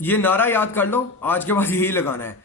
ये नारा याद कर लो, आज के बाद यही लगाना है।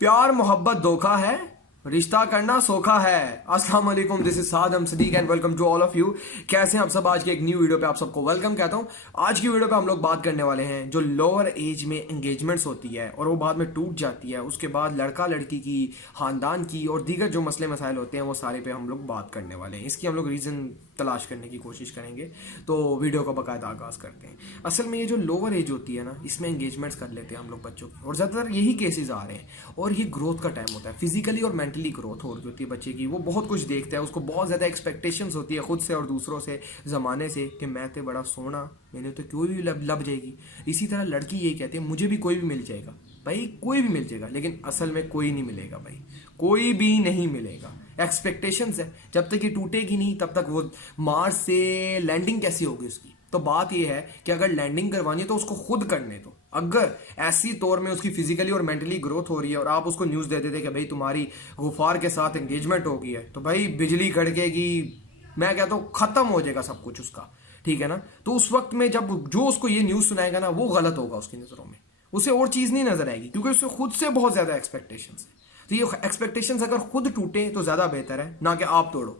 प्यार मोहब्बत धोखा है, रिश्ता करना सोखा है। अस्सलाम वालेकुम, दिस इज साद हम Sadiq and welcome to all of you. कैसे हैं आप सब? आज के एक न्यू वीडियो पे आप सबको वेलकम कहता हूं। आज की वीडियो पे हम लोग बात करने वाले हैं जो लोअर एज में एंगेजमेंट्स होती है और वो बाद में टूट जाती है, उसके बाद लड़का लड़की की, खानदान की और दीगर जो मसले मसाइल होते हैं वो सारे पे हम लोग बात करने वाले हैं। इसकी हम लोग रीज़न तलाश करने की कोशिश करेंगे। तो वीडियो का बाकायदा आगाज करते हैं। असल में ये जो लोअर एज होती है ना, इसमें एंगेजमेंट्स कर लेते हैं हम लोग बच्चों की, और ज़्यादातर यही केसेस आ रहे हैं। और ये ग्रोथ का टाइम होता है, फिजिकली और मेंटली ग्रोथ हो रही होती है बच्चे की। वो बहुत कुछ देखता है, उसको बहुत ज़्यादा एक्सपेक्टेशंस होती है खुद से और दूसरों से, ज़माने से, कि मैं तो बड़ा सोना, मैंने तो कोई भी लब जाएगी। इसी तरह लड़की यही कहती है मुझे भी कोई भी मिल जाएगा। भाई कोई भी मिल जाएगा, लेकिन असल में कोई नहीं मिलेगा भाई, कोई भी नहीं मिलेगा। एक्सपेक्टेशंस है, जब तक ये टूटेगी नहीं तब तक वो मार्स से लैंडिंग कैसी होगी उसकी। तो बात ये है कि अगर लैंडिंग करवानी है तो उसको खुद करने दो। अगर ऐसी तौर में उसकी फिजिकली और मेंटली ग्रोथ हो रही है और आप उसको न्यूज़ दे देते कि भाई तुम्हारी गुफार के साथ एंगेजमेंट हो गई है, तो भाई बिजली कड़केगी, मैं कहता हूँ खत्म हो जाएगा सब कुछ उसका। ठीक है ना? तो उस वक्त में जब जो उसको ये न्यूज़ सुनाएगा ना, वो गलत होगा उसकी नज़रों में। उसे और चीज़ नहीं नजर आएगी, क्योंकि उससे खुद से बहुत ज़्यादा एक्सपेक्टेशंस है। तो ये एक्सपेक्टेशंस अगर खुद टूटे तो ज़्यादा बेहतर है, ना कि आप तोड़ो।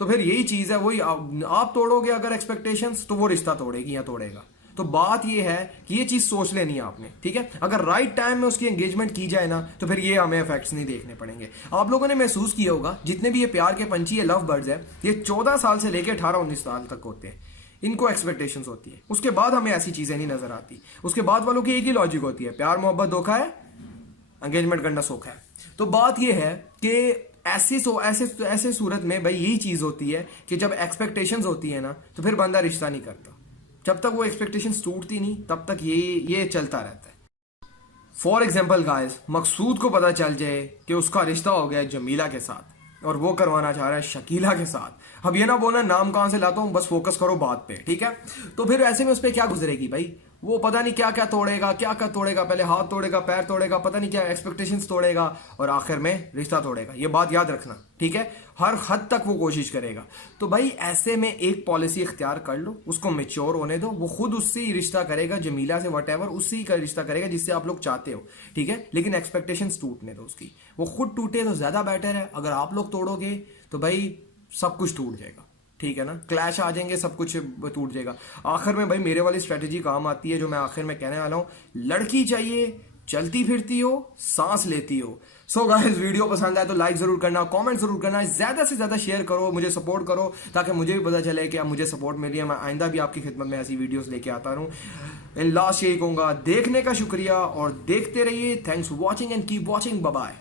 तो फिर यही चीज़ है, वही आप तोड़ोगे अगर एक्सपेक्टेशंस, तो वो रिश्ता तोड़ेगी या तोड़ेगा। तो बात ये है कि ये चीज़ सोच लेनी है आपने। ठीक है? अगर राइट टाइम में उसकी एंगेजमेंट की जाए ना, तो फिर ये हमें इफेक्ट्स नहीं देखने पड़ेंगे। आप लोगों ने महसूस किया होगा, जितने भी ये प्यार के पंछी, ये लव बर्ड्स है, ये 14 साल से लेकर 18-19 साल तक होते हैं। इनको एक्सपेक्टेशंस होती है, उसके बाद हमें ऐसी चीजें नहीं नजर आती। उसके बाद वालों की एक ही लॉजिक होती है, प्यार मोहब्बत धोखा है, एंगेजमेंट करना सोखा है। तो बात यह है कि ऐसे सूरत में भाई यही चीज होती है कि जब एक्सपेक्टेशंस होती है ना, तो फिर बंदा रिश्ता नहीं करता। जब तक वो एक्सपेक्टेशंस टूटती नहीं तब तक ये चलता रहता है। फॉर एग्जाम्पल गाइस, मकसूद को पता चल जाए कि उसका रिश्ता हो गया जमीला के साथ और वो करवाना चाह रहा है शकीला के साथ। अब ये ना बोलना नाम कहां से लाता हूं, बस फोकस करो बात पे। ठीक है? तो फिर ऐसे में उस पर क्या गुजरेगी भाई? वो पता नहीं क्या क्या तोड़ेगा, क्या क्या तोड़ेगा, पहले हाथ तोड़ेगा, पैर तोड़ेगा, पता नहीं क्या एक्सपेक्टेशंस तोड़ेगा, और आखिर में रिश्ता तोड़ेगा। ये बात याद रखना, ठीक है? हर हद तक वो कोशिश करेगा। तो भाई ऐसे में एक पॉलिसी इख्तियार कर लो, उसको मेच्योर होने दो, वो खुद उससे ही रिश्ता करेगा, जमीला से वटेवर, उससे ही का रिश्ता करेगा जिससे आप लोग चाहते हो। ठीक है? लेकिन एक्सपेक्टेशंस टूटने दो उसकी, वो खुद टूटे तो ज्यादा बेटर है। अगर आप लोग तोड़ोगे तो भाई सब कुछ टूट जाएगा। ठीक है ना? क्लैश आ जाएंगे, सब कुछ टूट जाएगा। आखिर में भाई मेरे वाली स्ट्रेटेजी काम आती है, जो मैं आखिर में कहने वाला हूं। लड़की चाहिए चलती फिरती हो, सांस लेती हो। सो गाइस, वीडियो पसंद आए तो लाइक जरूर करना, कमेंट जरूर करना, ज्यादा से ज्यादा शेयर करो, मुझे सपोर्ट करो, ताकि मुझे भी पता चले कि मुझे सपोर्ट मिली है। मैं आइंदा भी आपकी खिदमत में ऐसी वीडियोस लेके आता रहूं। लास्ट यही कहूंगा, देखने का शुक्रिया और देखते रहिए। Thanks for watching and keep watching. Bye bye.